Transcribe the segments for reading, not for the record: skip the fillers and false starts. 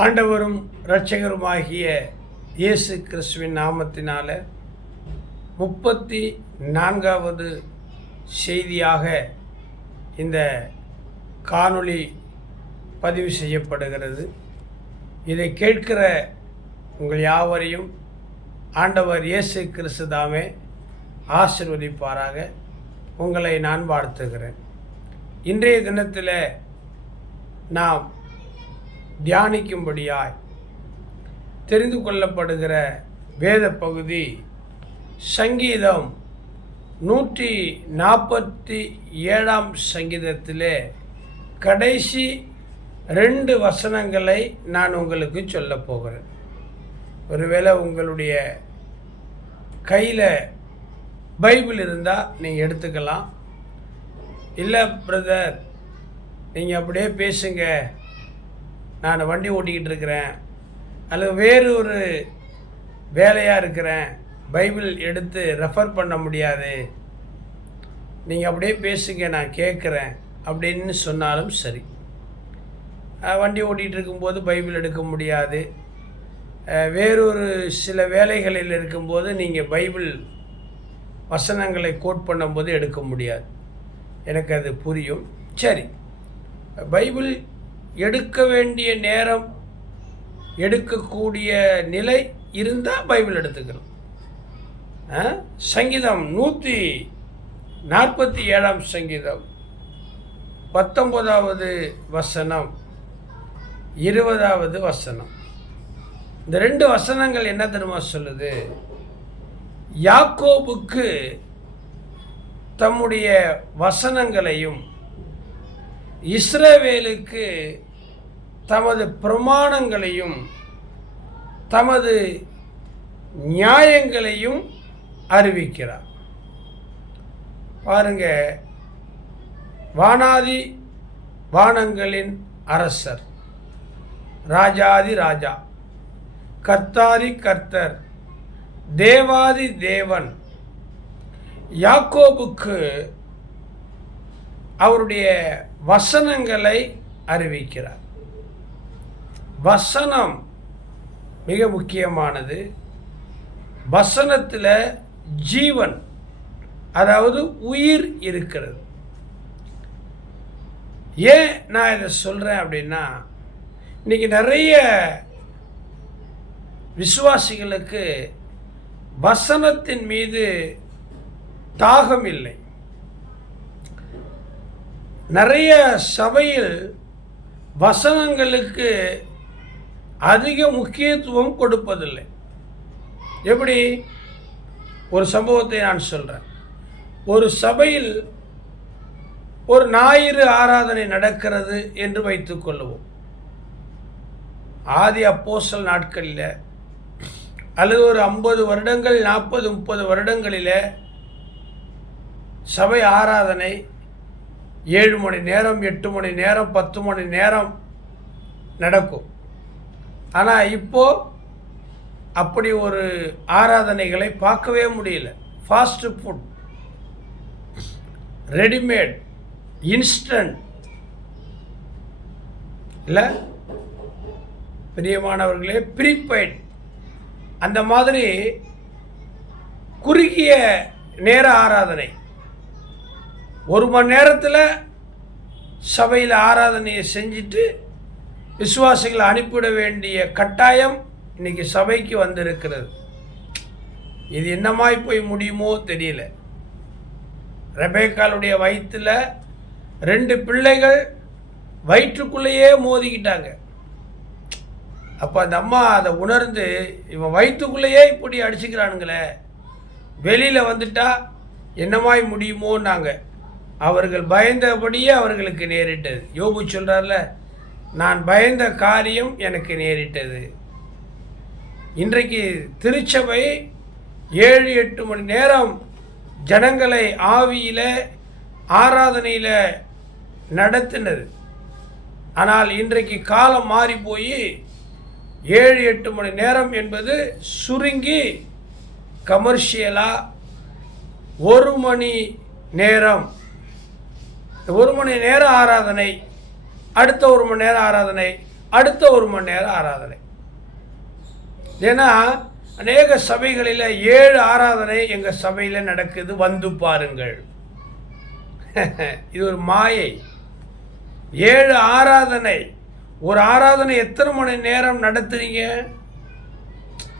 ஆண்டவரும் இரட்சகருமாகிய இயேசு கிறிஸ்துவின் நாமத்தினால 34வது செய்தியாக இந்த காணொளி பதிவு செய்யப்படுகிறது. இதை கேட்கிற உங்கள் யாவரையும் ஆண்டவர் இயேசு கிறிஸ்து தாமே ஆசீர்வதிப்பாராக. உங்களை நான் வாழ்த்துகிறேன். இன்றைய தினத்தில் நாம் தியானிக்கும்படியாய் தெரிந்து கொள்ளப்படுகிற வேத பகுதி சங்கீதம் 147 சங்கீதத்திலே கடைசி 2 வசனங்களை நான் உங்களுக்கு சொல்ல போகிறேன். ஒருவேளை உங்களுடைய கையில் பைபிள் இருந்தால் நீங்கள் எடுத்துக்கலாம். இல்லை பிரதர், நீங்கள் அப்படியே பேசுங்க, நான் வண்டி ஓட்டிக்கிட்டு இருக்கிறேன் அல்லது வேறு ஒரு வேலையாக இருக்கிறேன், பைபிள் எடுத்து ரெஃபர் பண்ண முடியாது, நீங்கள் அப்படியே பேசுங்க, நான் கேட்குறேன் அப்படின்னு சொன்னாலும் சரி. வண்டி ஓட்டிகிட்டு இருக்கும்போது பைபிள் எடுக்க முடியாது, வேறொரு சில வேலைகளில் இருக்கும்போது நீங்கள் பைபிள் வசனங்களை கோட் பண்ணும்போது எடுக்க முடியாது. எனக்கு அது புரியும். சரி, பைபிள் எடுக்க வேண்டிய நேரம், எடுக்கக்கூடிய நிலை இருந்தால் பைபிள் எடுத்துக்கணும். சங்கீதம் 147 சங்கீதம் 19வது வசனம் 20வது வசனம். இந்த 2 வசனங்கள் என்ன தெரியுமா சொல்லுது? யாக்கோபுக்கு தம்முடைய வசனங்களையும் இஸ்ரவேலுக்கு தமது பிரமாணங்களையும் தமது நியாயங்களையும் அறிவிக்கிறார். பாருங்க, வானாதி வானங்களின் அரசர், ராஜாதி ராஜா, கர்த்தாதி கர்த்தர், தேவாதி தேவன் யாக்கோபுக்கு அவருடைய வசனங்களை அறிவிக்கிறார். வசனம் மிக முக்கியமானது. வசனத்தில் ஜீவன், அதாவது உயிர் இருக்கிறது. ஏன் நான் இதை சொல்கிறேன் அப்படின்னா, இன்றைக்கி நிறைய விசுவாசிகளுக்கு வசனத்தின் மீது தாகம் இல்லை. நிறைய சபையில் வசனங்களுக்கு அதிக முக்கியத்துவம் கொடுப்பதில்லை. எப்படி? ஒரு சம்பவத்தை நான் சொல்கிறேன். ஒரு சபையில் ஒரு ஞாயிறு ஆராதனை நடக்கிறது என்று வைத்துக்கொள்வோம். ஆதி அப்போஸ்தலர் நாட்களில் அல்லது ஒரு 50 வருடங்கள் 40-30 வருடங்களில் சபை ஆராதனை 7 மணி நேரம், 8 மணி நேரம், 10 மணி நேரம் நடக்கும். ஆனால் இப்போது அப்படி ஒரு ஆராதனைகளை பார்க்கவே முடியல. ஃபாஸ்ட் ஃபுட், ரெடிமேட், இன்ஸ்டன்ட் இல்லை பிரியமானவர்களே, ப்ரீபெய்ட், அந்த மாதிரி குறுகிய நேர ஆராதனை. 1 மணி நேரத்தில் சபையில் ஆராதனையை செஞ்சுட்டு விசுவாசிகளை அனுப்பிவிட வேண்டிய கட்டாயம் இன்றைக்கி சபைக்கு வந்திருக்கிறது. இது என்னமாய் போய் முடியுமோ தெரியல. ரெபேக்காளுடைய வயிற்றில் 2 பிள்ளைகள் வயிற்றுக்குள்ளேயே மோதிக்கிட்டாங்க. அப்போ அந்த அம்மா அதை உணர்ந்து, இவன் வயிற்றுக்குள்ளேயே இப்படி அடிச்சுக்கிறானுங்களே, வெளியில் வந்துட்டா என்னமாய் முடியுமோன்னாங்க. அவர்கள் பயந்தபடியே அவர்களுக்கு நேரிட்டது. யோபு சொல்கிறார்ல, நான் பயந்த காரியம் எனக்கு நேரிட்டது. இன்றைக்கு திருச்சபை 7-8 மணி நேரம் ஜனங்களை ஆவியில் ஆராதனையில் நடத்தினது. ஆனால் இன்றைக்கு காலம் மாறி போய் 7-8 மணி நேரம் என்பது சுருங்கி கமர்ஷியலாக 1 மணி நேரம், 1 மணி நேர ஆராதனை, அடுத்த 1 மணி நேரம் ஆராதனை, அடுத்த 1 மணி நேரம் ஆராதனை. ஏன்னா அநேக சபைகளில் 7 ஆராதனை எங்கள் சபையில் நடக்குது, வந்து பாருங்கள். இது ஒரு மாயை. 7 ஆராதனை. ஒரு ஆராதனை எத்தனை மணி நேரம் நடத்துறீங்க?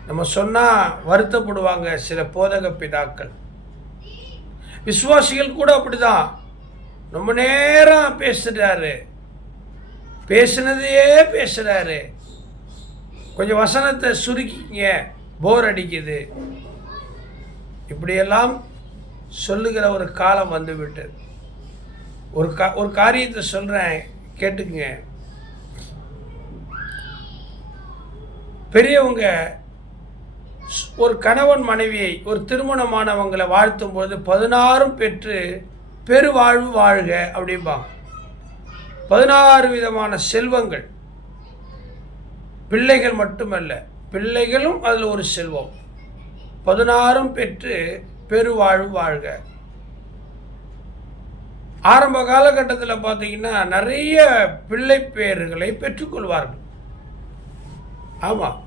நம்ம சொன்னால் வருத்தப்படுவாங்க சில போதக பிதாக்கள். விசுவாசிகள் கூட அப்படிதான். ரொம்ப நேரம் பேசுகிறாரு, பேசுனதையே பேசுகிறாரு. கொஞ்சம் வசனத்தை சுருக்கிங்க, போர் அடிக்குது, இப்படியெல்லாம் சொல்லுகிற ஒரு காலம் வந்துவிட்டது. ஒரு காரியத்தை சொல்கிறேன், கேட்டுக்குங்க. பெரியவங்க ஒரு கணவன் மனைவியை, ஒரு திருமணமானவங்களை வாழ்த்தும் போது 16 பெற்று பெருவாழ்வு வாழ்க அப்படிம்பாங்க. 16 விதமான செல்வங்கள். பிள்ளைகள் மட்டுமல்ல, பிள்ளைகளும் அதில் ஒரு செல்வம். 16 பெற்று பெருவாழ்வு வாழ்க. ஆரம்ப காலகட்டத்தில் பார்த்தீங்கன்னா நிறைய பிள்ளை பேர்களை பெற்றுக்கொள்வார்கள். ஆமாம்,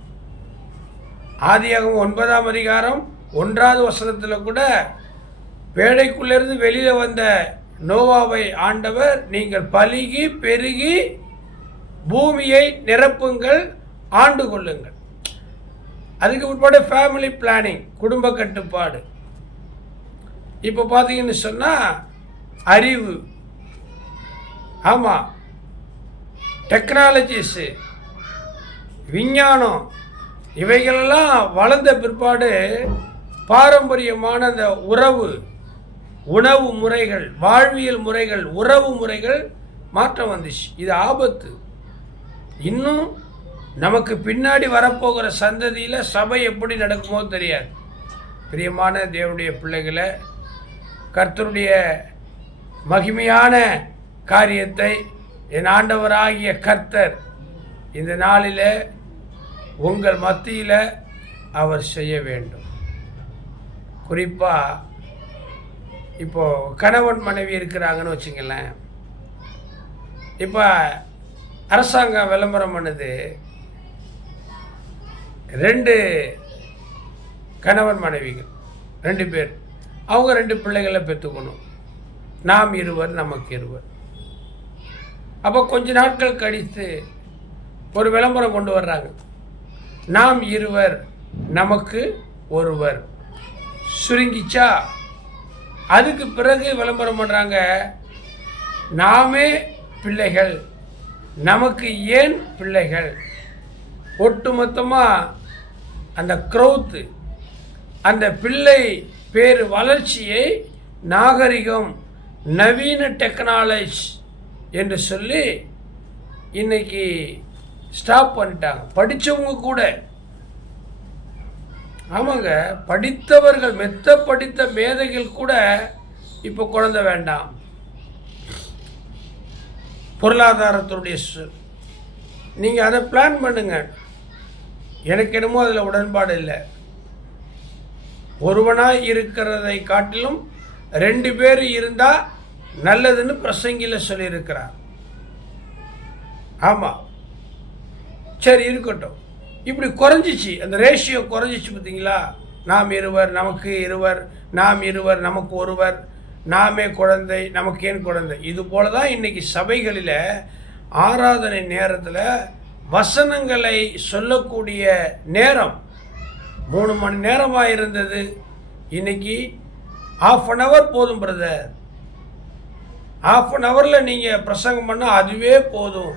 ஆதியாகமம் 9ஆம் அதிகாரம் 1வது வசனத்தில் கூட பேழைக்குள்ளிருந்து வெளியில் வந்த நோவாவை ஆண்டவர், நீங்கள் பலுகி பெருகி பூமியை நிரப்புங்கள், ஆண்டு கொள்ளுங்கள். அதுக்கு பிற்பாடு ஃபேமிலி பிளானிங், குடும்ப கட்டுப்பாடு. இப்போ பார்த்தீங்கன்னு சொன்னால் அறிவு, ஆமாம், டெக்னாலஜிஸு, விஞ்ஞானம், இவைகளெல்லாம் வளர்ந்த பிற்பாடு பாரம்பரியமான அந்த உணவு முறைகள், வாழ்வியல் முறைகள், உறவு முறைகள் மாற்றம் வந்துச்சு. இது ஆபத்து. இன்னும் நமக்கு பின்னாடி வரப்போகிற சந்ததியில் சபை எப்படி நடக்குமோ தெரியாது. பிரியமான தேவனுடைய பிள்ளைகளை, கர்த்தருடைய மகிமையான காரியத்தை என் ஆண்டவராகிய கர்த்தர் இந்த நாளில் உங்கள் மத்தியில் அவர் செய்ய வேண்டும். குறிப்பாக இப்போது கணவன் மனைவி இருக்கிறாங்கன்னு வச்சுங்களேன். இப்போ அரசாங்கம் விளம்பரம் பண்ணுது, 2 கணவன் மனைவிகள், 2 பேர், அவங்க 2 பிள்ளைகளை பெற்றுக்கணும். நாம் இருவர், நமக்கு இருவர். அப்போ கொஞ்ச நாட்கள் கழித்து ஒரு விளம்பரம் கொண்டு வர்றாங்க, நாம் இருவர், நமக்கு ஒருவர். சுருங்கிச்சா? அதுக்கு பிறகு விளம்பரம் பண்ணுறாங்க, நாமே பிள்ளைகள், நமக்கு ஏன் பிள்ளைகள். ஒட்டுமொத்தமாக அந்த க்ரௌத்து, அந்த பிள்ளை பேர் வளர்ச்சியை நாகரிகம், நவீன டெக்னாலஜி என்று சொல்லி இன்னைக்கு ஸ்டாப் பண்ணிட்டாங்க. படித்தவங்க கூட, ஆமாங்க, படித்தவர்கள், மெத்த படித்த மேதைகள் கூட இப்போ குழந்தை வேண்டாம். பொருளாதாரத்துடைய நீங்கள் அதை பிளான் பண்ணுங்க. எனக்கு என்னமோ அதில் உடன்பாடு இல்லை. ஒருவனாக இருக்கிறதை காட்டிலும் 2 பேர் இருந்தால் நல்லதுன்னு பிரசங்கியில் சொல்லியிருக்கிறார். ஆமாம், சரி இருக்கட்டும். இப்படி குறைஞ்சிச்சு, அந்த ரேஷியோ குறைஞ்சிச்சு பார்த்தீங்களா? நாம் இருவர், நமக்கு இருவர், நாம் இருவர், நமக்கு ஒருவர், நாமே குழந்தை, நமக்கு ஏன் குழந்தை. இது போல தான் இன்றைக்கி சபைகளில் ஆராதனை நேரத்தில் வசனங்களை சொல்லக்கூடிய நேரம் 3 மணி நேரமாக இருந்தது. இன்னைக்கு 1/2 hour போதும் பிரதர், 1/2 hour நீங்கள் பிரசங்கம் பண்ணால் அதுவே போதும்,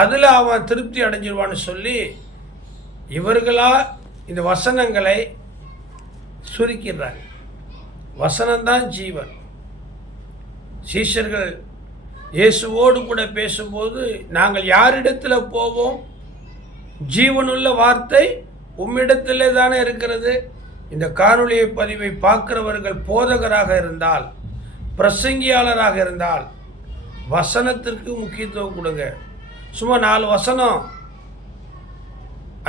அதில் அவன் திருப்தி அடைஞ்சிருவான்னு சொல்லி இவர்களா இந்த வசனங்களை சுருக்கிறாங்க. வசனம்தான் ஜீவன். சீஷர்கள் இயேசுவோடு கூட பேசும்போது, நாங்கள் யாரிடத்தில் போவோம்? ஜீவனுள்ள வார்த்தை உம்மிடத்திலே தானே இருக்கிறது. இந்த காணொளியை பதிவை பார்க்கிறவர்கள் போதகராக இருந்தால், பிரசங்கியாளராக இருந்தால், வசனத்திற்கு முக்கியத்துவம் கொடுங்க. சும்மா 4 வசனம்,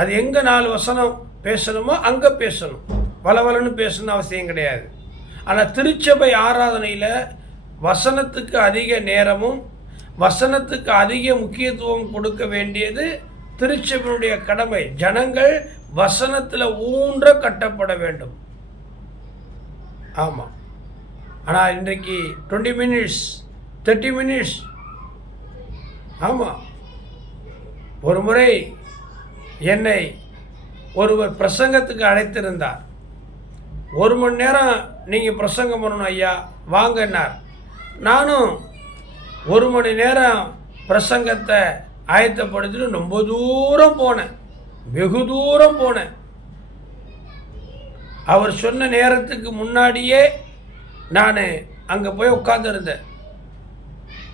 அது எங்கே 4 வசனம் பேசணுமோ அங்கே பேசணும். வளவலன்னு பேசணும்னு அவசியம் கிடையாது. ஆனால் திருச்சபை ஆராதனையில் வசனத்துக்கு அதிக நேரமும் வசனத்துக்கு அதிக முக்கியத்துவம் கொடுக்க வேண்டியது திருச்சபையினுடைய கடமை. ஜனங்கள் வசனத்தில் ஊன்ற கட்டப்பட வேண்டும். ஆமாம். ஆனால் இன்றைக்கு 20 மினிட்ஸ் 30 மினிட்ஸ். ஆமாம். ஒரு முறை என்னை ஒருவர் பிரசங்கத்துக்கு அழைத்திருந்தார். 1 மணி நேரம் நீங்கள் பிரசங்கம் பண்ணணும் ஐயா, வாங்கன்னார். நானும் 1 மணி நேரம் பிரசங்கத்தை ஆயத்தப்படுத்திட்டு ரொம்ப தூரம் போனேன், வெகு தூரம் போனேன். அவர் சொன்ன நேரத்துக்கு முன்னாடியே நான் அங்கே போய் உட்காந்துருந்தேன்.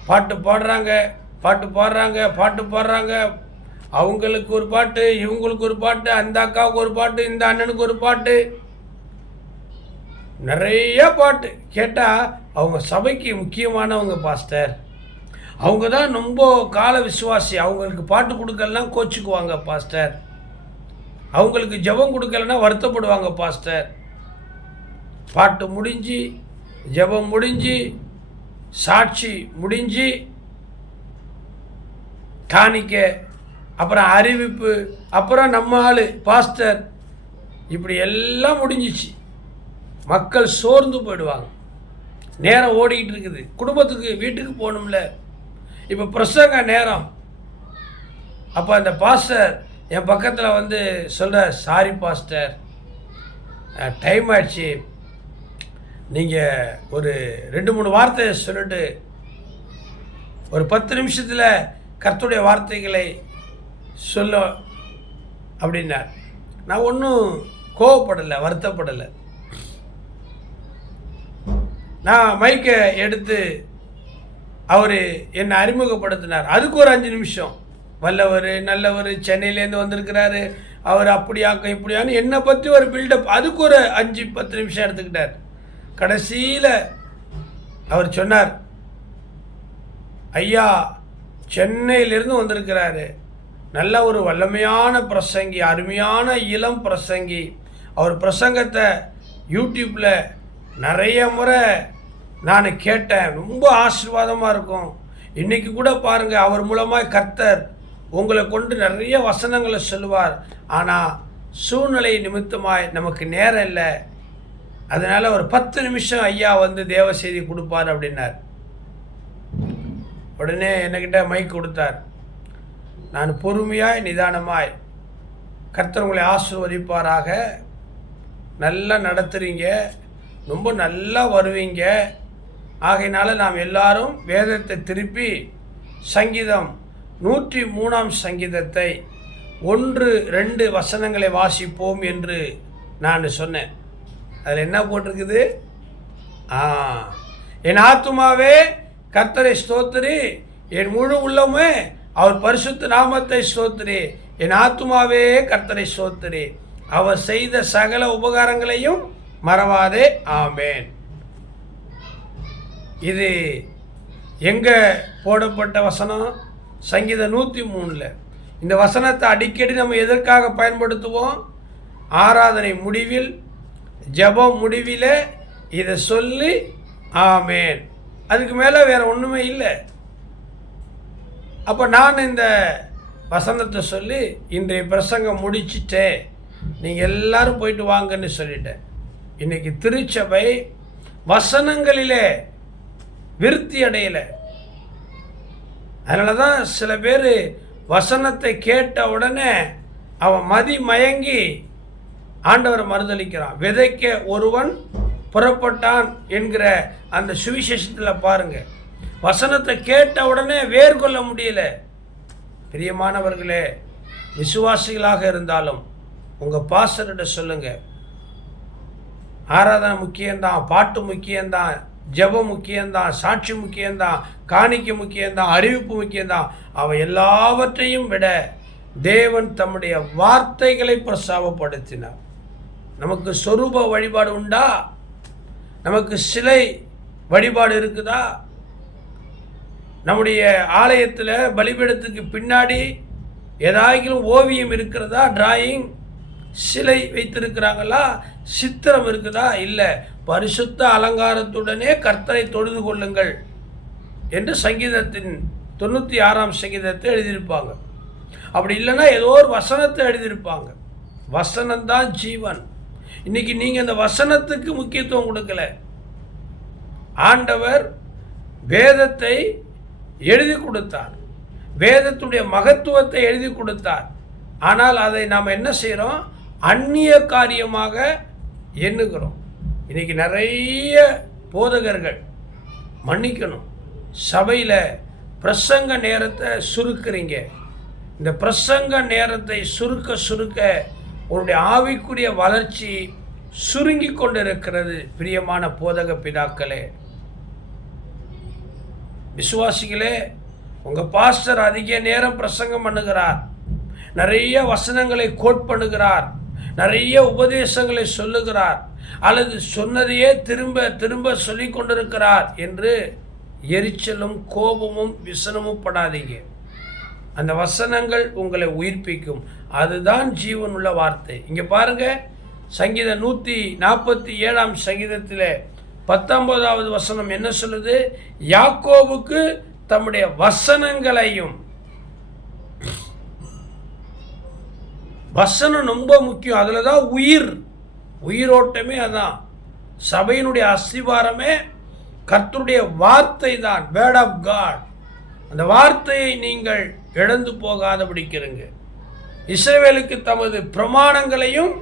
பாட்டு பாடுறாங்க, அவங்களுக்கு ஒரு பாட்டு, இவங்களுக்கு ஒரு பாட்டு, அந்த அக்காவுக்கு ஒரு பாட்டு, இந்த அண்ணனுக்கு ஒரு பாட்டு, நிறைய பாட்டு. கேட்டால் அவங்க சபைக்கு முக்கியமானவங்க பாஸ்டர், அவங்க தான் ரொம்ப கால விசுவாசி, அவங்களுக்கு பாட்டு கொடுக்கலாம் கோச்சுக்குவாங்க பாஸ்டர், அவங்களுக்கு ஜெபம் கொடுக்கலன்னா வருத்தப்படுவாங்க பாஸ்டர். பாட்டு முடிஞ்சு, ஜெபம் முடிஞ்சு, சாட்சி முடிஞ்சு, காணிக்க, அப்புறம் அறிவிப்பு, அப்புறம் நம்ம ஆள் பாஸ்டர், இப்படி எல்லாம் முடிஞ்சிச்சு. மக்கள் சோர்ந்து போயிடுவாங்க. நேரம் ஓடிக்கிட்டு இருக்குது, குடும்பத்துக்கு வீட்டுக்கு போகணும்ல. இப்போ பிரசங்க நேரம். அப்போ அந்த பாஸ்டர் என் பக்கத்தில் வந்து சொல்கிற, சாரி பாஸ்டர், டைம் ஆயிடுச்சு, நீங்கள் ஒரு 2-3 வார்த்தை சொல்லிட்டு ஒரு 10 நிமிஷத்தில் கர்த்தருடைய வார்த்தைகளை சொல்ல அப்படின்னார். நான் ஒன்றும் கோவப்படலை, வருத்தப்படலை. நான் மைக்கை எடுத்து அவர் என்னை அறிமுகப்படுத்தினார். அதுக்கு ஒரு 5 நிமிஷம். வல்லவர், நல்லவர், சென்னையிலேருந்து வந்திருக்கிறாரு, அவர் அப்படியாக்க இப்படியான்னு என்னை பற்றி ஒரு பில்டப், அதுக்கு ஒரு 5-10 நிமிஷம் எடுத்துக்கிட்டார். கடைசியில் அவர் சொன்னார், ஐயா சென்னையிலேருந்து வந்திருக்கிறாரு, நல்ல ஒரு வல்லமையான பிரசங்கி, அருமையான இளம் பிரசங்கி. அவர் பிரசங்கத்தை யூடியூப்பில் நிறைய முறை நான் கேட்டேன், ரொம்ப ஆசீர்வாதமாக இருக்கும். இன்றைக்கி கூட பாருங்கள், அவர் மூலமாக கர்த்தர் உங்களை கொண்டு நிறைய வசனங்களை சொல்லுவார். ஆனால் சூழ்நிலை நிமித்தமாய் நமக்கு நேரம் இல்லை, அதனால் ஒரு 10 நிமிஷம் ஐயா வந்து தேவ செய்தி கொடுப்பார் அப்படின்னார். உடனே என்கிட்ட மைக் கொடுத்தார். நான் பொறுமையாய் நிதானமாய், கர்த்தர் உங்களை ஆசீர்வதிப்பாராக, நல்லா நடத்துகிறீங்க, ரொம்ப நல்லா வருவீங்க, ஆகையினால நாம் எல்லாரும் வேதத்தை திருப்பி சங்கீதம் 103ஆம் சங்கீதத்தை 1-2 வசனங்களை வாசிப்போம் என்று நான் சொன்னேன். அதில் என்ன போட்டிருக்குது? என் ஆத்துமாவே கர்த்தரை ஸ்தோத்திரி, என் முழு உள்ளமே அவர் பரிசுத்த நாமத்தை ஸ்தோத்திரி, என் ஆத்துமாவே கர்த்தரை ஸ்தோத்திரி, அவர் செய்த சகல உபகாரங்களையும் மறவாதே. ஆமேன். இது எங்கே போடப்பட்ட வசனம்? சங்கீதம் 103. இந்த வசனத்தை அடிக்கடி நம்ம எதற்காக பயன்படுத்துவோம்? ஆராதனை முடிவில், ஜெபம் முடிவில் இதை சொல்லி ஆமேன், அதுக்கு மேலே வேறு ஒன்றுமே இல்லை. அப்போ நான் இந்த வசனத்தை சொல்லி இன்றைய பிரசங்கம் முடிச்சுட்டே, நீங்கள் எல்லாரும் போயிட்டு வாங்கன்னு சொல்லிட்டேன். இன்றைக்கி திருச்சபை வசனங்களிலே விருத்தி அடையலை. அதனால தான் சில பேர் வசனத்தை கேட்ட உடனே அவன் மதி மயங்கி ஆண்டவரை மறுதளிக்கிறான். விதைக்க ஒருவன் புறப்பட்டான் என்கிற அந்த சுவிசேஷத்தில் பாருங்கள், வசனத்தை கேட்ட உடனே வேர் கொள்ள முடியல. பிரியமானவர்களே, விசுவாசிகளாக இருந்தாலும் உங்கள் பாஸ்டர்கிட்ட சொல்லுங்கள், ஆராதனை முக்கியம்தான், பாட்டு முக்கியம்தான், ஜெபம் முக்கியம்தான், சாட்சி முக்கியம்தான், காணிக்கை முக்கியம்தான், அறிவிப்பு முக்கியம்தான். அவை எல்லாவற்றையும் விட தேவன் தம்முடைய வார்த்தைகளை பிரசாபப்படுத்தினார். நமக்கு சொரூப வழிபாடு உண்டா? நமக்கு சிலை வழிபாடு இருக்குதா? நம்முடைய ஆலயத்தில் பலிபீடத்துக்கு பின்னாடி ஏதாயிலும் ஓவியம் இருக்கிறதா? டிராயிங், சிலை வைத்திருக்கிறாங்களா? சித்திரம் இருக்குதா? இல்லை. பரிசுத்த அலங்காரத்துடனே கர்த்தரை தொழுது கொள்ளுங்கள் என்று சங்கீதத்தின் 96ஆம் சங்கீதத்தை எழுதியிருப்பாங்க. அப்படி இல்லைன்னா ஏதோ ஒரு வசனத்தை எழுதியிருப்பாங்க. வசனம்தான் ஜீவன். இன்னைக்கு நீங்கள் இந்த வசனத்துக்கு முக்கியத்துவம் கொடுக்கல. ஆண்டவர் வேதத்தை எழுதி கொடுத்தார், வேதத்துடைய மகத்துவத்தை எழுதி கொடுத்தார். ஆனால் அதை நாம் என்ன செய்கிறோம்? அந்நிய காரியமாக எண்ணுகிறோம். இன்னைக்கு நிறைய போதகர்கள், மன்னிக்கணும், சபையில் பிரசங்க நேரத்தை சுருக்குறீங்க. இந்த பிரசங்க நேரத்தை சுருக்க உன்னுடைய ஆவிக்குரிய வளர்ச்சி சுருங்கி கொண்டிருக்கிறது. பிரியமான போதக பிதாக்களே, விசுவாசிகளே, உங்கள் பாஸ்டர் அதிக நேரம் பிரசங்கம் பண்ணுகிறார், நிறைய வசனங்களை கோட் பண்ணுகிறார், நிறைய உபதேசங்களை சொல்லுகிறார், அல்லது சொன்னதையே திரும்ப திரும்ப சொல்லி கொண்டிருக்கிறார் என்று எரிச்சலும் கோபமும் விசனமும் படாதீங்க. அந்த வசனங்கள் உங்களை உயிர்ப்பிக்கும். அதுதான் ஜீவனுள்ள வார்த்தை. இங்கே பாருங்க, சங்கீதம் 147ஆம் சங்கீதத்தில் 19வது வசனம் என்ன சொல்லுது? யாக்கோபுக்கு தம்முடைய வசனங்களையும். வசனம் ரொம்ப முக்கியம். அதில் தான் உயிரோட்டமே. அதான் சபையினுடைய அஸ்திவாரமே கர்த்தருடைய வார்த்தை தான், வேர்ட் ஆஃப் காட். அந்த வார்த்தையை நீங்கள் இழந்து போகாதபடிக்கிறங்க. இஸ்ரவேலுக்கு தமது பிரமாணங்களையும்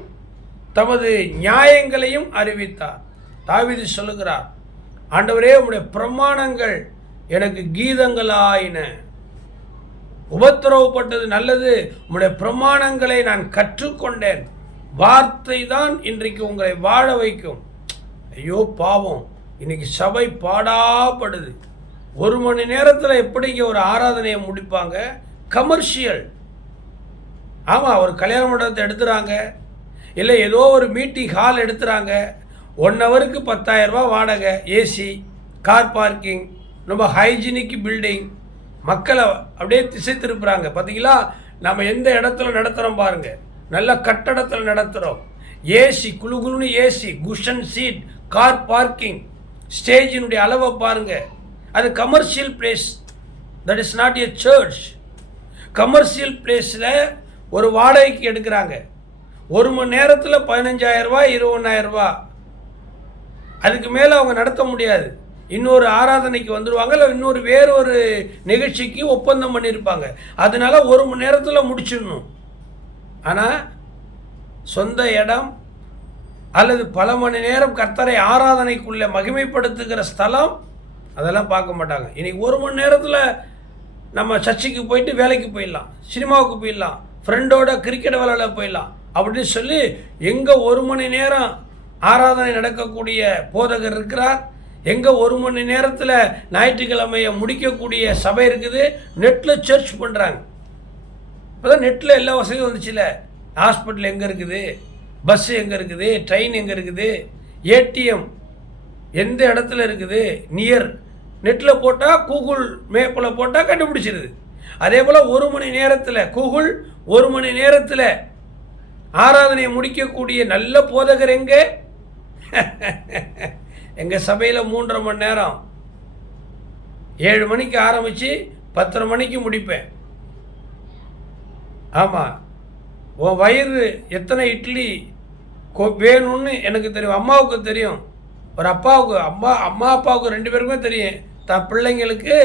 தமது நியாயங்களையும் அறிவித்தார். தாவீது சொல்லுகிறார், ஆண்டவரே, உம்முடைய பிரமாணங்கள் எனக்கு கீதங்களாயின. உபத்திரவப்பட்டது நல்லது, உம்முடைய பிரமாணங்களை நான் கற்றுக்கொண்டேன். வார்த்தை தான் இன்றைக்கு உங்களை வாழ வைக்கும். ஐயோ பாவம், இன்னைக்கு சபை பாடாப்படுது. 1 மணி நேரத்தில் எப்படிங்க ஒரு ஆராதனையை முடிப்பாங்க? கமர்ஷியல். ஆமாம், ஒரு கல்யாண மண்டபத்தை எடுத்துகிறாங்க, இல்லை ஏதோ ஒரு மீட்டிங் ஹால் எடுத்துகிறாங்க. 1 ஹவருக்கு 10,000 ரூபா வாடகை, ஏசி, கார் பார்க்கிங், ரொம்ப ஹைஜீனிக் பில்டிங். மக்களை அப்படியே திசை திருப்புறாங்க. பார்த்தீங்களா, நம்ம எந்த இடத்துல நடத்துகிறோம் பாருங்க, நல்ல கட்டடத்தில் நடத்துகிறோம். ஏசி, குழுகுலுன்னு AC, cushion seat, car parking, ஸ்டேஜினுடைய அளவை பாருங்க. அது commercial place. That is not a church. Commercial பிளேஸில் ஒரு வாடகைக்கு எடுக்கிறாங்க. 1 மணி நேரத்தில் 15,000 ரூபா, 21,000 ரூபா. அதுக்கு மேலே அவங்க நடத்த முடியாது. இன்னொரு ஆராதனைக்கு வந்துடுவாங்க, இல்லை இன்னொரு வேறொரு நிகழ்ச்சிக்கு ஒப்பந்தம் பண்ணியிருப்பாங்க. அதனால 1 மணி நேரத்தில் முடிச்சிடணும். ஆனால் சொந்த இடம் அல்லது பல மணி நேரம் கர்த்தரை ஆராதனைக்குள்ளே மகிமைப்படுத்துகிற ஸ்தலம், அதெல்லாம் பார்க்க மாட்டாங்க. இன்றைக்கி 1 மணி நேரத்தில் நம்ம சர்ச்சுக்கு போயிட்டு வேலைக்கு போயிடலாம், சினிமாவுக்கு போயிடலாம், ஃப்ரெண்டோட கிரிக்கெட் விளையாட போயிடலாம் அப்படின்னு சொல்லி எங்கே 1 மணி நேரம் ஆராதனை நடக்கக்கூடிய போதகர் இருக்கிறார், எங்கே 1 மணி நேரத்தில் ஞாயிற்றுக்கிழமையை முடிக்கக்கூடிய சபை இருக்குது. நெட்டில் சர்ச் பண்ணுறாங்க. இப்போ தான் நெட்டில் எல்லா வசதியும் வந்துச்சுல. ஹாஸ்பிட்டல் எங்கே இருக்குது, பஸ்ஸு எங்கே இருக்குது, ட்ரெயின் எங்கே இருக்குது, ஏடிஎம் எந்த இடத்துல இருக்குது, நியர். நெட்டில் போட்டால், கூகுள் மேப்பில் போட்டால் கண்டுபிடிச்சிருது. அதே போல் 1 மணி நேரத்தில் கூகுள், 1 மணி நேரத்தில் ஆராதனையை முடிக்கக்கூடிய நல்ல போதகர் எங்கே? எங்கள் சபையில் 3.5 மணி நேரம், 7 மணிக்கு ஆரம்பித்து 10:30 மணிக்கு முடிப்பேன். ஆமாம், உன் வயிறு எத்தனை இட்லி வேணும்னு எனக்கு தெரியும், அம்மாவுக்கு தெரியும், ஒரு அப்பாவுக்கு அம்மா அப்பாவுக்கு 2 பேருக்குமே தெரியும் தன் பிள்ளைங்களுக்கு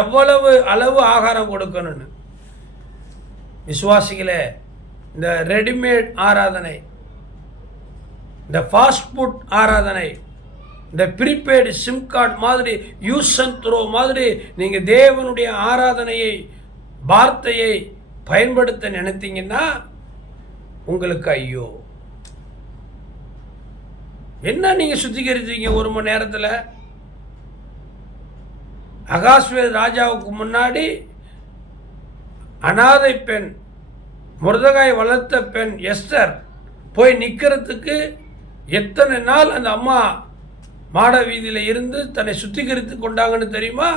எவ்வளவு அளவு ஆகாரம் கொடுக்கணும்னு. விசுவாசிகளே, இந்த ரெடிமேட் ஆராதனை, இந்த ஃபாஸ்ட் ஃபுட் ஆராதனை, இந்த ப்ரீபெய்டு சிம் கார்டு மாதிரி, யூஸ் அண்ட் த்ரோ மாதிரி நீங்கள் தேவனுடைய ஆராதனையை, வார்த்தையை பயன்படுத்த நினைத்தீங்கன்னா உங்களுக்கு ஐயோ. என்ன நீங்கள் சுத்திகரித்தீங்க 1 மணி நேரத்தில்? அகாஸ்வேர் ராஜாவுக்கு முன்னாடி அனாதை பெண், முருதகாய் வளர்த்த பெண் எஸ்தர் போய் நிற்கிறதுக்கு எத்தனை நாள் அந்த அம்மா மாட வீதியில் இருந்து தன்னை சுத்திகரித்து கொண்டாங்கன்னு தெரியுமா?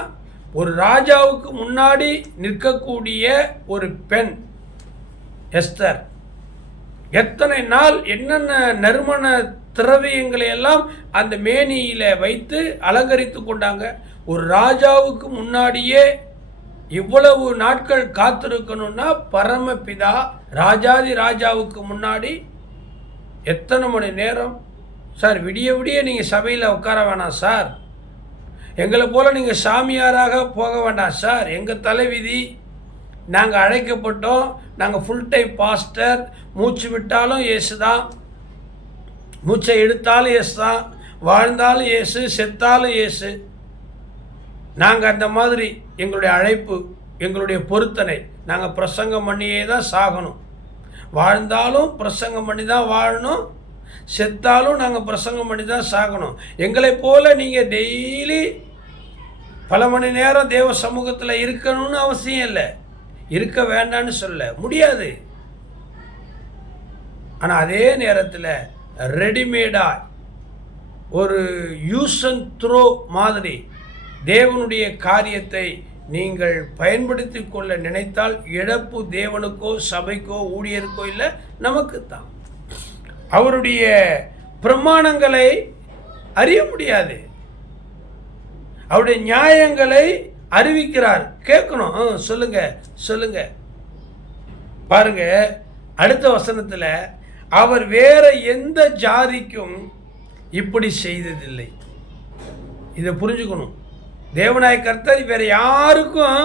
ஒரு ராஜாவுக்கு முன்னாடி நிற்கக்கூடிய ஒரு பெண் எஸ்தர் எத்தனை நாள் என்னென்ன நறுமண திரவியங்களை எல்லாம் அந்த மேனியில் வைத்து அலங்கரித்து கொண்டாங்க. ஒரு ராஜாவுக்கு முன்னாடியே இவ்வளவு நாட்கள் காத்திருக்கணும்னா பரமபிதா ராஜாதி ராஜாவுக்கு முன்னாடி எத்தனை மணி நேரம் சார்? விடிய விடிய நீங்கள் சபையில் உட்கார வேணாம் சார். எங்களை போல் நீங்கள் சாமியாராக போக வேண்டாம் சார். எங்கள் தலைவிதி, நாங்கள் அழைக்கப்பட்டோம், நாங்கள் ஃபுல் டைம் பாஸ்டர். மூச்சு விட்டாலும் இயேசு தான், மூச்சை எடுத்தாலும் இயேசு தான், வாழ்ந்தாலும் இயேசு, செத்தாலும் இயேசு. நாங்கள் அந்த மாதிரி எங்களுடைய அழைப்பு, எங்களுடைய பொருத்தனை. நாங்கள் பிரசங்கம் பண்ணியே தான் சாகணும். வாழ்ந்தாலும் பிரசங்கம் பண்ணி தான் வாழணும், செத்தாலும் நாங்கள் பிரசங்கம் பண்ணி தான் சாகணும். எங்களை போல் நீங்கள் டெய்லி பல மணி நேரம் தேவ சமூகத்தில் இருக்கணும்னு அவசியம் இல்லை, இருக்க வேண்டான்னு சொல்ல முடியாது. ஆனால் அதே நேரத்தில் ரெடிமேடாக ஒரு யூஸ் அண்ட் த்ரோ மாதிரி தேவனுடைய காரியத்தை நீங்கள் பயன்படுத்தி கொள்ள நினைத்தால் இழப்பு தேவனுக்கோ சபைக்கோ ஊழியருக்கோ இல்லை, நமக்கு தான். அவருடைய பிரமாணங்களை அறிய முடியாது, அவருடைய நியாயங்களை அறிவிக்கிறார். கேட்கணும், சொல்லுங்க சொல்லுங்க. பாருங்க அடுத்த வசனத்தில், அவர் வேற எந்த ஜாதிக்கும் இப்படி செய்ததில்லை. இதை புரிஞ்சுக்கணும். தேவனாய கர்த்தர் வேற யாருக்கும்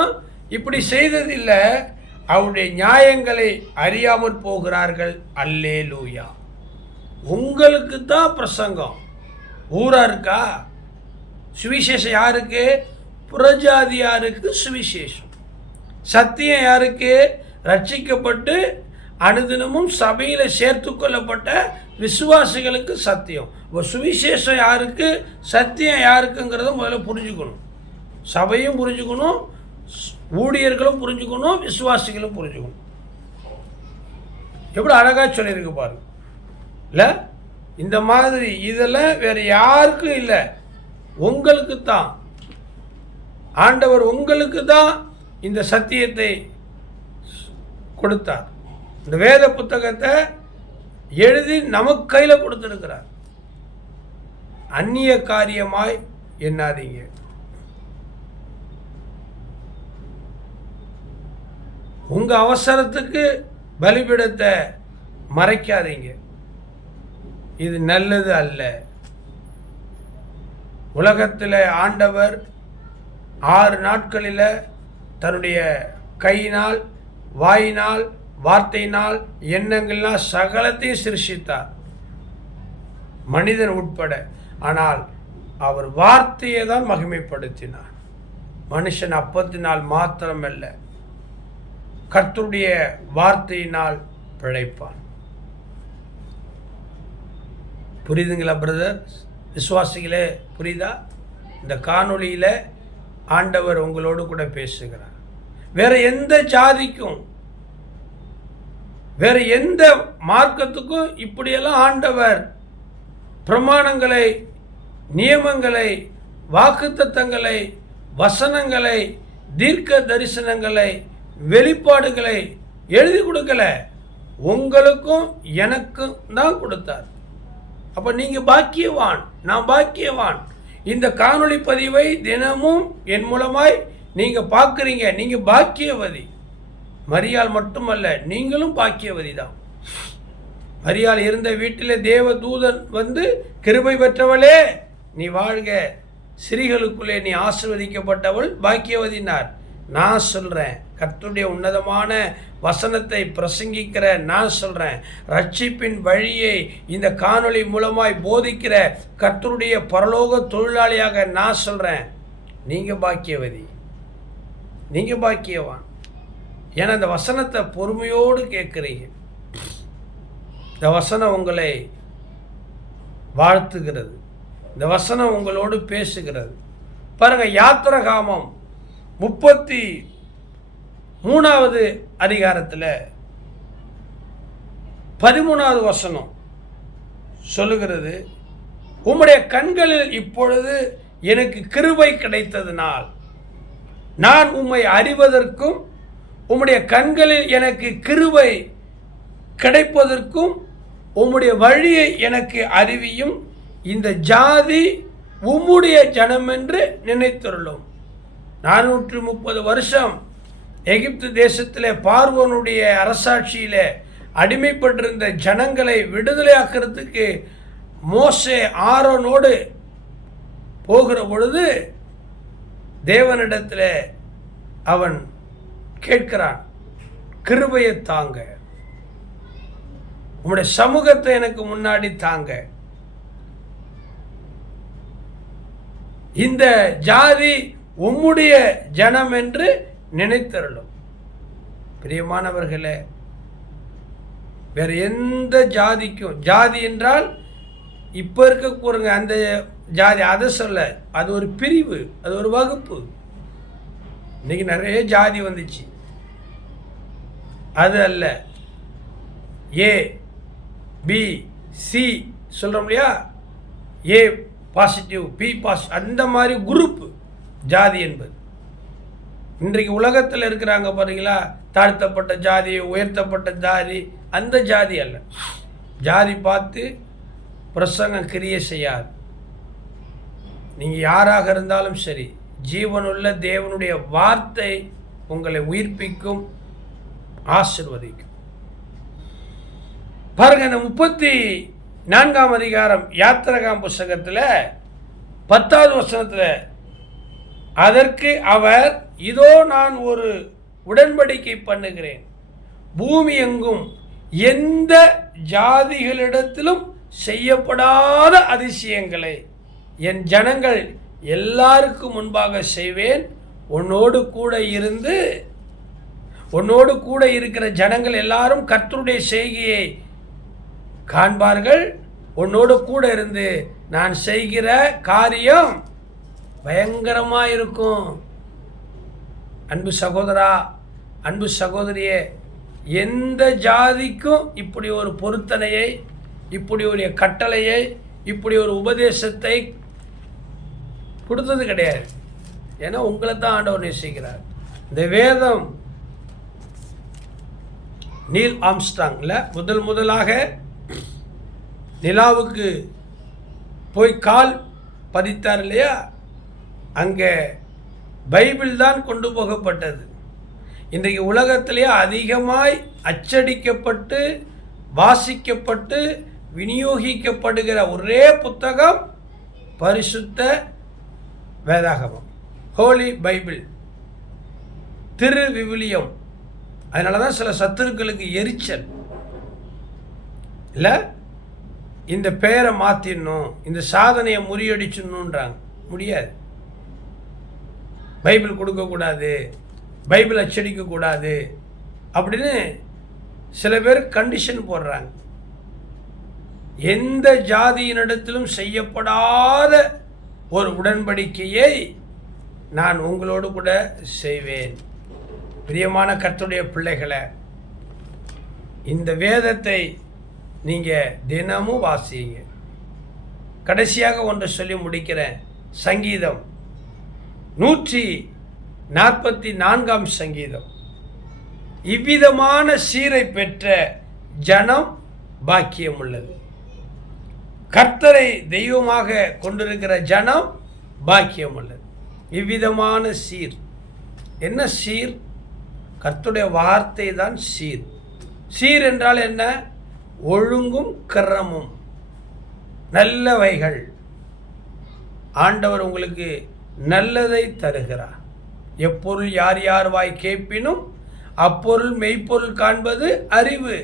இப்படி செய்ததில்லை. அவருடைய நியாயங்களை அறியாமற் போகிறார்கள். அல்லேலூயா. உங்களுக்கு தான் பிரசங்கம். ஊரா இருக்கா? சுவிசேஷம் யாருக்கு? புறஜாதியாருக்கு சுவிசேஷம். சத்தியம் யாருக்கு? ரட்சிக்கப்பட்டு அனுதினமும் சபையில் சேர்த்து கொள்ளப்பட்ட விசுவாசிகளுக்கு சத்தியம். சுவிசேஷம் யாருக்கு, சத்தியம் யாருக்குங்கிறத முதல்ல புரிஞ்சுக்கணும். சபையும் புரிஞ்சுக்கணும், ஊழியர்களும் புரிஞ்சுக்கணும், விசுவாசிகளும் புரிஞ்சுக்கணும். எப்படி அழகாக சொல்லியிருக்கு பாருங்க. இல்லை இந்த மாதிரி இதெல்லாம் வேறு யாருக்கும் இல்லை, உங்களுக்கு தான். ஆண்டவர் உங்களுக்கு தான் இந்த சத்தியத்தை கொடுத்தார். இந்த வேத புத்தகத்தை எழுதி நமக்கு கையில் கொடுத்துருக்கிறார். அந்நிய காரியமாய் எண்ணாதீங்க. உங்கள் அவசரத்துக்கு பலிபீடத்தை மறைக்காதீங்க. இது நல்லது அல்ல. உலகத்தில் ஆண்டவர் 6 நாட்களில் தன்னுடைய கையினால், வாயினால், வார்த்தையினால், எண்ணங்கள்னால் சகலத்தையும் சிருஷித்தார், மனிதன் உட்பட. ஆனால் அவர் வார்த்தையை தான் மகிமைப்படுத்தினார். மனுஷன் அப்பத்தினால் மாத்திரமல்ல, கர்த்தருடைய வார்த்தையினால் பிழைப்பான். புரியுதுங்களா பிரதர்? விசுவாசிகளே புரியுதா? இந்த காணொளியில் ஆண்டவர் உங்களோடு கூட பேசுகிறார். வேற எந்த ஜாதிக்கும், வேற எந்த மார்க்கத்துக்கும் இப்படியெல்லாம் ஆண்டவர் பிரமாணங்களை, நியமங்களை, வாக்குத்தத்தங்களை, வசனங்களை, தீர்க்க தரிசனங்களை, வெளிப்பாடுகளை எழுதி கொடுக்கல. உங்களுக்கும் எனக்கும் தான் கொடுத்தார். அப்போ நீங்கள் பாக்கியவான், நான் பாக்கியவான். இந்த காணொளி பதிவை தினமும் என் மூலமாய் நீங்கள் பார்க்குறீங்க, நீங்கள் பாக்கியவதி. மரியாள் மட்டுமல்ல, நீங்களும் பாக்கியவதி தான். மரியாள் இருந்த வீட்டில் தேவ தூதன் வந்து, கிருபை பெற்றவளே நீ வாழ்க, ஸ்திரீகளுக்குள்ளே நீ ஆசீர்வதிக்கப்பட்டவள், பாக்கியவதினார். நான் சொல்கிறேன், கர்த்தருடைய உன்னதமான வசனத்தை பிரசங்கிக்கிற நான் சொல்கிறேன், ரட்சிப்பின் வழியை இந்த காணொளி மூலமாய் போதிக்கிற கர்த்தருடைய பரலோக தொழிலாளியாக நான் சொல்கிறேன், நீங்கள் பாக்கியவதி, நீங்கள் பாக்கியவான். ஏன்னா இந்த வசனத்தை பொறுமையோடு கேட்குறீங்க. இந்த வசனம் உங்களை வாழ்த்துகிறது, இந்த வசனம் உங்களோடு பேசுகிறது. பாருங்கள், யாத்திராகமம் 33வது அதிகாரத்தில் 13வது வசனம் சொல்லுகிறது, உம்முடைய கண்களில் இப்பொழுது எனக்கு கிருபை கிடைத்ததினால் நான் உம்மை அறிவதற்கும் உம்முடைய கண்களில் எனக்கு கிருபை கிடைப்பதற்கும் உம்முடைய வழியை எனக்கு அறிவியும், இந்த ஜாதி உம்முடைய ஜனம் என்று நினைத்துள்ளோம். 430 வருஷம் எகிப்து தேசத்திலே பார்வோனுடைய அரசாட்சியிலே அடிமைப்பட்டிருந்த ஜனங்களை விடுதலையாக்குறதுக்கு மோசே ஆரோனோடு போகிற பொழுது தேவனிடத்தில் அவன் கேட்கிறான், கிருபையை தாங்க, உம்முடைய சமூகத்தை எனக்கு முன்னாடி தாங்க, இந்த ஜாதி உம்முடைய ஜனம் என்று நினைத்தருளும். பிரியமானவர்களே, வேற எந்த ஜாதிக்கும், ஜாதி என்றால் இப்போ இருக்க கூறுங்க அந்த ஜாதி, அதை சொல்ல, அது ஒரு பிரிவு, அது ஒரு வகுப்பு. இன்னைக்கு நிறைய ஜாதி வந்துச்சு, அது அல்ல. ஏ பி சி சொல்கிறோம் இல்லையா, ஏ பாசிட்டிவ் பி பாசிட்டிவ், அந்த மாதிரி குரூப்பு ஜாதி என்பது. இன்றைக்கு உலகத்தில் இருக்கிறாங்க பாருங்களா, தாழ்த்தப்பட்ட ஜாதி, உயர்த்தப்பட்ட ஜாதி, அந்த ஜாதி அல்ல. ஜாதி பார்த்து பிரசங்கம் கிரியை செய்யாது. நீங்கள் யாராக இருந்தாலும் சரி, ஜீவனுள்ள தேவனுடைய வார்த்தை உங்களை உயிர்ப்பிக்கும், ஆசீர்வதிக்கும். பாருங்க, இந்த 34ஆம் அதிகாரம் யாத்திரகாம் புஸ்தகத்தில் 10வது வசனத்தில், அதற்கு அவர், இதோ நான் ஒரு உடன்படிக்கை பண்ணுகிறேன், பூமி எங்கும் எந்த ஜாதிகளிடத்திலும் செய்யப்படாத அதிசயங்களை என் ஜனங்கள் எல்லாருக்கும் முன்பாக செய்வேன். உன்னோடு கூட இருக்கிற ஜனங்கள் எல்லாரும் கர்த்தருடைய செய்கையை காண்பார்கள். உன்னோடு கூட இருந்து நான் செய்கிற காரியம் பயங்கரமாக இருக்கும். அன்பு சகோதரா, அன்பு சகோதரியே, எந்த ஜாதிக்கும் இப்படி ஒரு பொருத்தனையை, இப்படி ஒரு கட்டளையை, இப்படி ஒரு உபதேசத்தை கொடுத்தது கிடையாது. ஏன்னா உங்களை தான் ஆண்டவர் நேசிக்கிறார். இந்த வேதம் நீல் ஆம்ஸ்ட்ராங்ல முதலாக நிலாவுக்கு போய் கால் பதித்தார் இல்லையா, அங்கே பைபிள் தான் கொண்டு போகப்பட்டது. இன்றைக்கு உலகத்திலே அதிகமாய் அச்சடிக்கப்பட்டு வாசிக்கப்பட்டு விநியோகிக்கப்படுகிற ஒரே புத்தகம் பரிசுத்த வேதாகமம், ஹோலி பைபிள், திரு விவிலியம். அதனால தான் சில சத்துருக்களுக்கு எரிச்சல் இல்லை, இந்த பெயரை மாற்றிடணும், இந்த சாதனையை முறியடிச்சிடணுன்றாங்க. முடியாது. பைபிள் கொடுக்கக்கூடாது, பைபிள் அச்சடிக்கக்கூடாது அப்படின்னு சில பேர் கண்டிஷன் போடுறாங்க. எந்த ஜாதியினிடத்திலும் செய்யப்படாத ஒரு உடன்படிக்கையை நான் உங்களோடு கூட செய்வேன். பிரியமான கர்த்தருடைய பிள்ளைகளை, இந்த வேதத்தை நீங்கள் தினமும் வாசிங்க. கடைசியாக ஒன்று சொல்லி முடிக்கிறேன். சங்கீதம் 144ஆம் சங்கீதம், இவ்விதமான சீரை பெற்ற ஜனம் பாக்கியம் உள்ளது. கர்த்தரை தெய்வமாக கொண்டிருக்கிற ஜனம் பாக்கியம் உள்ளது. இவ்விதமான சீர். என்ன சீர்? கர்த்தருடைய வார்த்தை தான் சீர். சீர் என்றால் என்ன? ஒழுங்கும் கிரமும், நல்லவைகள். ஆண்டவர் உங்களுக்கு நல்லதை தருகிறார். எப்பொருள் யார் யார் வாய் கேட்பினும் அப்பொருள் மெய்ப்பொருள் காண்பது அறிவு.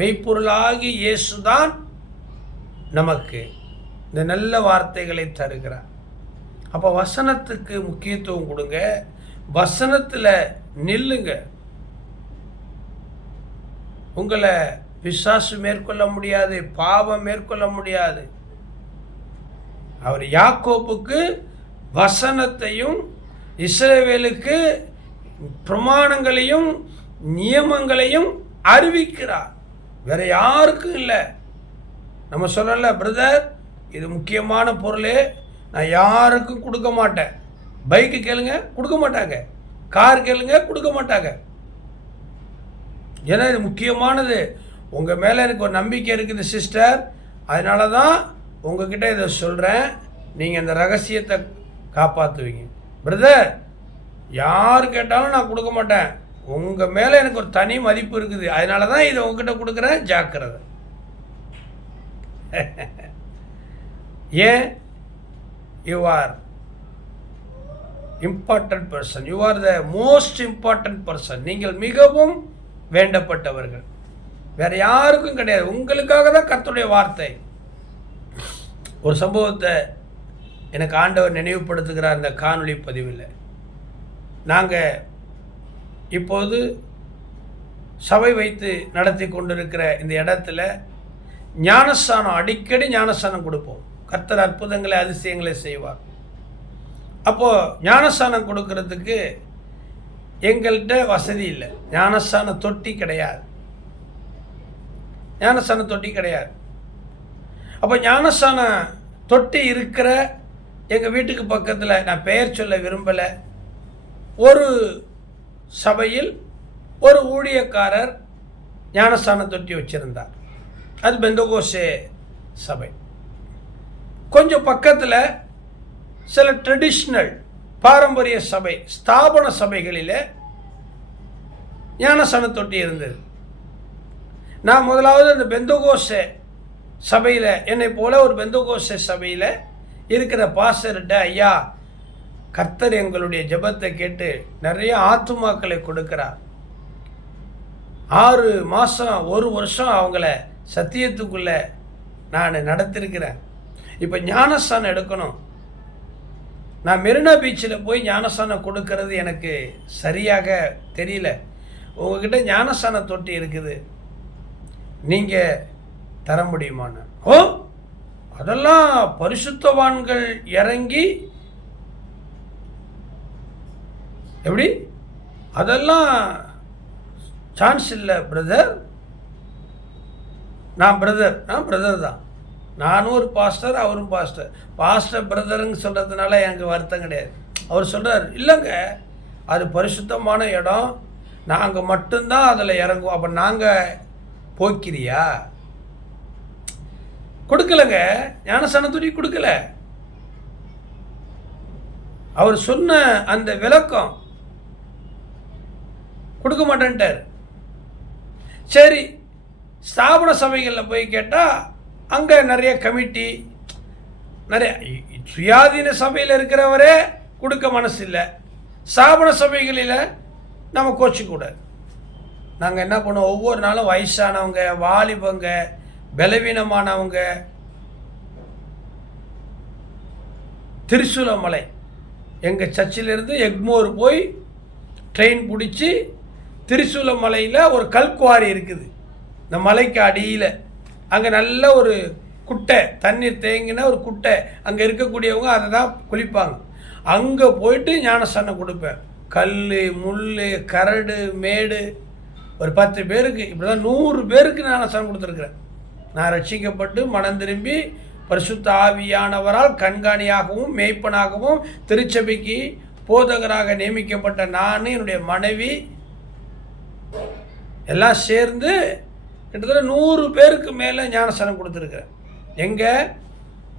மெய்ப்பொருளாகி இயேசுதான் நமக்கு இந்த நல்ல வார்த்தைகளை தருகிறார். அப்போ வசனத்துக்கு முக்கியத்துவம் கொடுங்க, வசனத்தில் நில்லுங்க. உங்களை பிசாசு மேற்கொள்ள முடியாது, பாவம் மேற்கொள்ள முடியாது. அவர் யாக்கோப்புக்கு வசனத்தையும் இஸ்ரவேலுக்கு பிரமாணங்களையும் நியமங்களையும் அறிவிக்கிறார். வேற யாருக்கும் இல்லை. நம்ம சொல்லல, பிரதர் இது முக்கியமான பொருளே, நான் யாருக்கும் கொடுக்க மாட்டேன். பைக்கு கேளுங்க, கொடுக்க மாட்டாங்க. கார் கேளுங்க, கொடுக்க மாட்டாங்க. ஏன்னா இது முக்கியமானது. உங்கள் மேலே எனக்கு ஒரு நம்பிக்கை இருக்குது சிஸ்டர், அதனால தான் உங்ககிட்ட இதை சொல்கிறேன். நீங்கள் இந்த ரகசியத்தை காப்பாற்றுவீங்க. பிரதர், யார் கேட்டாலும் நான் கொடுக்க மாட்டேன். உங்கள் மேலே எனக்கு ஒரு தனி மதிப்பு இருக்குது, அதனால தான் இதை உங்ககிட்ட கொடுக்குறேன், ஜாக்கிரதை. ஏன்? You are important person, you are the most important person. நீங்கள் மிகவும் வேண்டப்பட்டவர்கள், வேற யாருக்கும் கிடையாது. உங்களுக்காக தான் கர்த்தருடைய வார்த்தை. ஒரு சம்பவத்தை எனக்கு ஆண்டவர் நினைவுபடுத்துகிறார் இந்த காணொளி பதிவில். நாங்கள் இப்போது சபை வைத்து நடத்தி கொண்டிருக்கிற இந்த இடத்துல ஞானஸ்தானம், அடிக்கடி ஞானஸ்தானம் கொடுப்போம். கர்த்தர் அற்புதங்களை அதிசயங்களை செய்வார். அப்போது ஞானஸ்தானம் கொடுக்கறதுக்கு எங்கள்கிட்ட வசதி இல்லை. ஞானஸ்தான தொட்டி கிடையாது. ஞானஸ்தான தொட்டி கிடையாது. அப்போ ஞானஸ்தான தொட்டி இருக்கிற எங்கள் வீட்டுக்கு பக்கத்தில், நான் பெயர் சொல்ல விரும்பலை, ஒரு சபையில் ஒரு ஊழியக்காரர் ஞானஸ்தான தொட்டி வச்சுருந்தார். அது பெந்தகோஸ்தே சபை. கொஞ்சம் பக்கத்தில் சில ட்ரெடிஷ்னல் பாரம்பரிய சபை, ஸ்தாபன சபைகளில் ஞானஸ்தான தொட்டி இருந்தது. நான் முதலாவது அந்த பெந்தகோஸ்தே சபையில், என்னை போல ஒரு பெந்தகோஸ்தே சபையில் இருக்கிற பாஸ்டர்கிட்ட, ஐயா, கர்த்தர் எங்களுடைய ஜெபத்தை கேட்டு நிறைய ஆத்துமாக்களை கொடுக்கிறார். 6 மாதம் 1 வருஷம் அவங்கள சத்தியத்துக்குள்ளே நான் நடத்திருக்கிறேன். இப்போ ஞானஸ்தானம் எடுக்கணும். நான் மெரினா பீச்சில் போய் ஞானஸ்தானம் கொடுக்கறது எனக்கு சரியாக தெரியல. உங்ககிட்ட ஞானஸ்தான தொட்டி இருக்குது, நீங்கள் தர முடியுமான்னு. ஓ, அதெல்லாம் பரிசுத்தவான்கள் இறங்கி, எப்படி? அதெல்லாம் சான்ஸ் இல்லை பிரதர். நான் பிரதர் தான். நானும் ஒரு பாஸ்டர், அவரும் பாஸ்டர். பாஸ்டர் பிரதருன்னு சொல்கிறதுனால எனக்கு வருத்தம் கிடையாது. அவர் சொல்கிறார், இல்லைங்க, அது பரிசுத்தமான இடம், நாங்கள் மட்டும்தான் அதில் இறங்குவோம். அப்போ நாங்கள் போக்கிறியா? கொடுக்கலங்க, ஞானஸ்தான தொட்டி கொடுக்கல. அவர் சொன்ன அந்த விளக்கம் கொடுக்க மாட்டேன்ட்டார். சரி, ஸ்தாபன சபைகளில் போய் கேட்டால் அங்கே நிறைய கமிட்டி, நிறைய சுயாதீன சபையில் இருக்கிறவரே கொடுக்க மனசு இல்லை. ஸ்தாபன சபைகளில் நம்ம கோச்சிக்கூடாது. நாங்கள் என்ன பண்ணுவோம், ஒவ்வொரு நாளும் வயசானவங்க, வாலிபங்க, பலவீனமானவங்க, திரிசூலமலை, எங்கள் சர்ச்சிலிருந்து எக்மோர் போய் ட்ரெயின் பிடிச்சி திரிசூலமலையில் ஒரு கல்குவாரி இருக்குது. இந்த மலைக்கு அடியில் அங்கே நல்ல ஒரு குட்டை, தண்ணீர் தேங்கின ஒரு குட்டை, அங்கே இருக்கக்கூடியவங்க அதை தான் குளிப்பாங்க. அங்கே போயிட்டு ஞானஸ்தானம் கொடுப்பேன். கல், முள், கரடு, மேடு, ஒரு 10 பேருக்கு, இப்படி தான் 100 பேருக்கு ஞானஸ்தானம் கொடுத்துருக்குறேன். நான் ரட்சிக்கப்பட்டு மனம் திரும்பி பரிசுத்த ஆவியானவரால் கண்காணியாகவும் மேய்ப்பனாகவும் திருச்சபைக்கு போதகராக நியமிக்கப்பட்ட நான், என்னுடைய மனைவி எல்லாம் சேர்ந்து கிட்டத்தட்ட 100 பேருக்கு மேலே ஞானஸ்தானம் கொடுத்துருக்குறேன். எங்கே?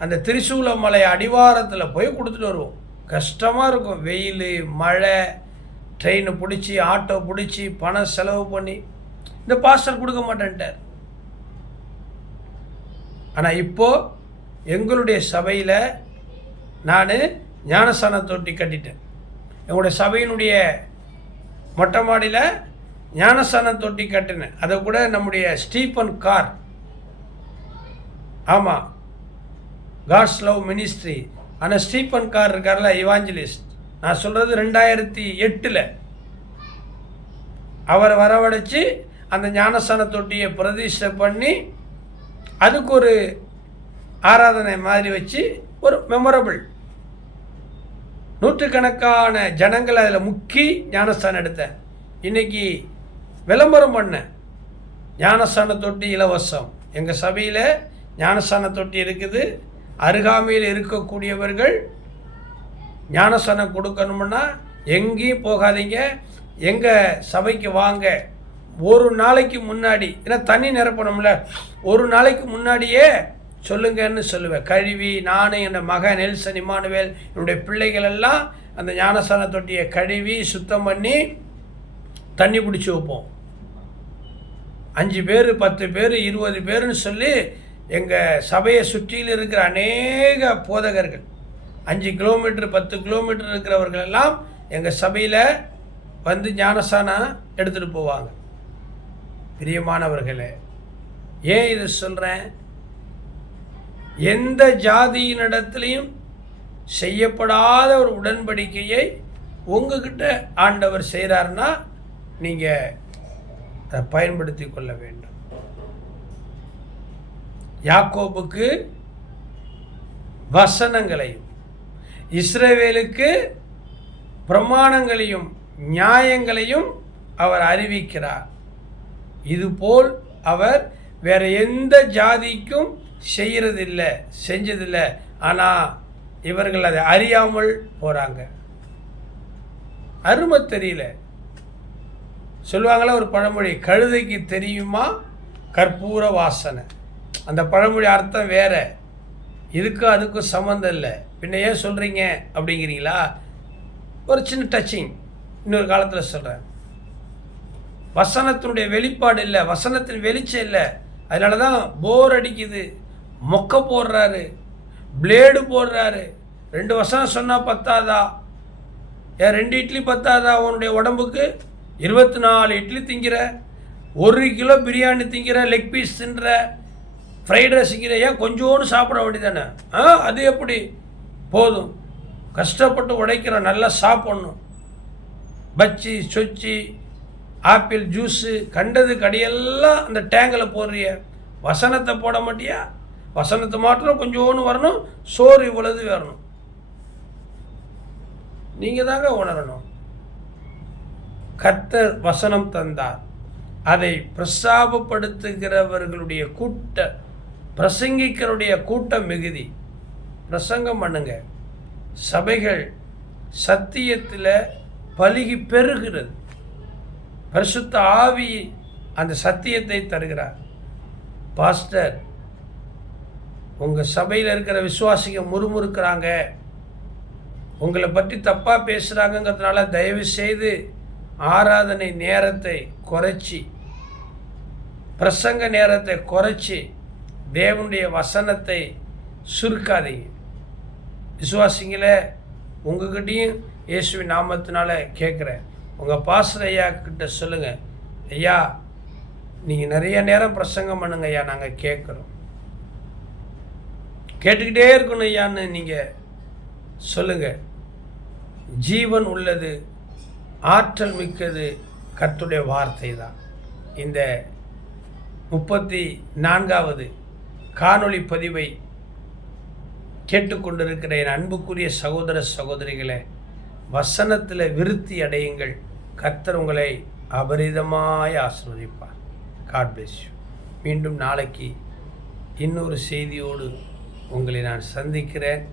அந்த திரிசூலமலை அடிவாரத்தில் போய் கொடுத்துட்டு வருவோம். கஷ்டமாக இருக்கும், வெயில், மழை, ட்ரெயினை பிடிச்சி, ஆட்டோ பிடிச்சி, பணம் செலவு பண்ணி. இந்த பாஸ்டர் கொடுக்க மாட்டேன்ட்டார். ஆனால் இப்போது எங்களுடைய சபையில் நான் ஞானஸ்தான தொட்டி கட்டிட்டேன். எங்களுடைய சபையினுடைய மொட்டை மாடியில் ஞானஸ்தான தொட்டி கட்டினேன். அதை கூட நம்முடைய ஸ்டீஃபன் கார், ஆமாம், காட்ஸ் லவ் மினிஸ்ட்ரி, ஆனால் ஸ்டீஃபன் கார் இருக்கார்ல, இவாஞ்சலிஸ்ட், நான் சொல்கிறது 2008 அவரை வரவழைச்சி அந்த ஞானஸ்தான தொட்டியை பிரதிஷ்டை பண்ணி அதுக்கு ஒரு ஆராதனை மாதிரி வச்சு ஒரு மெமரபிள், நூற்றுக்கணக்கான ஜனங்கள் அதில் முக்கி ஞானஸ்தானம் எடுத்தேன். இன்றைக்கி விளம்பரம் பண்ணேன், ஞானஸ்தான தொட்டி இலவசம். எங்கள் சபையில் ஞானஸ்தான தொட்டி இருக்குது. அருகாமையில் இருக்கக்கூடியவர்கள் ஞானஸ்தானம் கொடுக்கணும்னா எங்கேயும் போகாதீங்க, எங்கள் சபைக்கு வாங்க. ஒரு நாளைக்கு முன்னாடி, ஏன்னா தண்ணி நிரப்பணும்ல, ஒரு நாளைக்கு முன்னாடியே சொல்லுங்கன்னு சொல்லுவேன். கழுவி நான், என் மகன் நெல்சன் இமானுவேல், என்னுடைய பிள்ளைகள் எல்லாம் அந்த ஞானஸ்தான தொட்டியை கழுவி சுத்தம் பண்ணி தண்ணி பிடிச்சி வைப்போம். 5 பேர் 10 பேர் 20 பேர்னு சொல்லி எங்கள் சபையை சுற்றியில் இருக்கிற அநேக போதகர்கள் 5 கிலோமீட்டர் 10 கிலோமீட்டர் இருக்கிறவர்கள் எல்லாம் எங்கள் சபையில் வந்து ஞானஸ்தானம் எடுத்துகிட்டு போவாங்க. பிரியமானவர்களே, ஏன் இது சொல்கிறேன்? எந்த ஜாதியினிடத்துலையும் செய்யப்படாத ஒரு உடன்படிக்கையை உங்ககிட்ட ஆண்டவர் செய்கிறாருன்னா நீங்கள் அதை பயன்படுத்தி கொள்ள வேண்டும். யாக்கோபுக்கு வசனங்களையும் இஸ்ரவேலுக்கு பிரமாணங்களையும் நியாயங்களையும் அவர் அறிவிக்கிறார். இதுபோல் அவர் வேற எந்த ஜாதிக்கும் செய்யறதில்லை, செஞ்சதில்லை. ஆனால் இவர்கள் அதை அறியாமல் போகிறாங்க. அருமை தெரியல. சொல்லுவாங்களா ஒரு பழமொழி, கழுதைக்கு தெரியுமா கற்பூர வாசனை. அந்த பழமொழி அர்த்தம் வேற, இதுக்கும் அதுக்கும் சம்மந்தம் இல்லை. பின்ன ஏன் சொல்கிறீங்க அப்படிங்கிறீங்களா? ஒரு சின்ன டச்சிங் இன்னொரு காலத்தில் சொல்கிறேன். வசனத்தினுடைய வெளிப்பாடு இல்லை, வசனத்தின் வெளிச்சம் இல்லை. அதனால தான் போர் அடிக்குது, மொக்க போடுறாரு, பிளேடு போடுறாரு. 2 வசனம் சொன்னால் பத்தாதா? ஏன் 2 இட்லி பத்தாதா? உன்னுடைய உடம்புக்கு 24 இட்லி திங்கிற, 1 கிலோ பிரியாணி திங்கிற, லெக் பீஸ் தின்ற, ஃப்ரைட் ரைஸ் திங்கிற, ஏன் கொஞ்சோண்டு சாப்பிட வேண்டியதானே? அது எப்படி போதும்? கஷ்டப்பட்டு உடைக்கிற, நல்லா சாப்பிட்ணும். பச்சி சொச்சி ஆப்பிள் ஜூஸு கண்டது கடியெல்லாம் அந்த டேங்கில் போடுறிய, வசனத்தை போட மாட்டியா? வசனத்தை மாத்திரம் கொஞ்சோன்னு வரணும், சோறு இவ்வளவு வரணும். நீங்கள் தாங்க உணரணும். கர்த்தர் வசனம் தந்தார், அதை பிரசாபப்படுத்துகிறவர்களுடைய பிரசங்கிக்கிறவருடைய கூட்டம் மிகுதி. பிரசங்கம் பண்ணுங்க. சபைகள் சத்தியத்தில் பலுகி பெருகிறது. பரிசுத்த ஆவி அந்த சத்தியத்தை தருகிறார். பாஸ்டர், உங்கள் சபையில் இருக்கிற விசுவாசிங்க முறுமுறுக்கிறாங்க, உங்களை பற்றி தப்பாக பேசுகிறாங்கங்கிறதுனால தயவு செய்து ஆராதனை நேரத்தை குறைச்சி, பிரசங்க நேரத்தை குறைச்சி, தேவனுடைய வசனத்தை சுருக்காதீங்க. விசுவாசிங்களே, உங்ககிட்டையும் இயேசுவின் நாமத்தினால கேட்குறேன். உங்கள் பாஸ்டர் ஐயா கிட்ட சொல்லுங்கள், ஐயா நீங்கள் நிறைய நேரம் பிரசங்கம் பண்ணுங்க ஐயா, நாங்கள் கேட்குறோம், கேட்டுக்கிட்டே இருக்கணும் ஐயான்னு நீங்கள் சொல்லுங்கள். ஜீவன் உள்ளது, ஆற்றல் மிக்கது கர்த்தருடைய வார்த்தை தான். இந்த 34வது காணொளி பதிவை கேட்டுக்கொண்டிருக்கிற என் அன்புக்குரிய சகோதர சகோதரிகளே, வசனத்தில் விருத்தி அடையுங்கள். கர்த்தர் உங்களை அபரிதமாய் ஆசீர்வதிப்பார். God bless you. மீண்டும் நாளைக்கு இன்னொரு செய்தியோடு உங்களை நான் சந்திக்கிறேன்.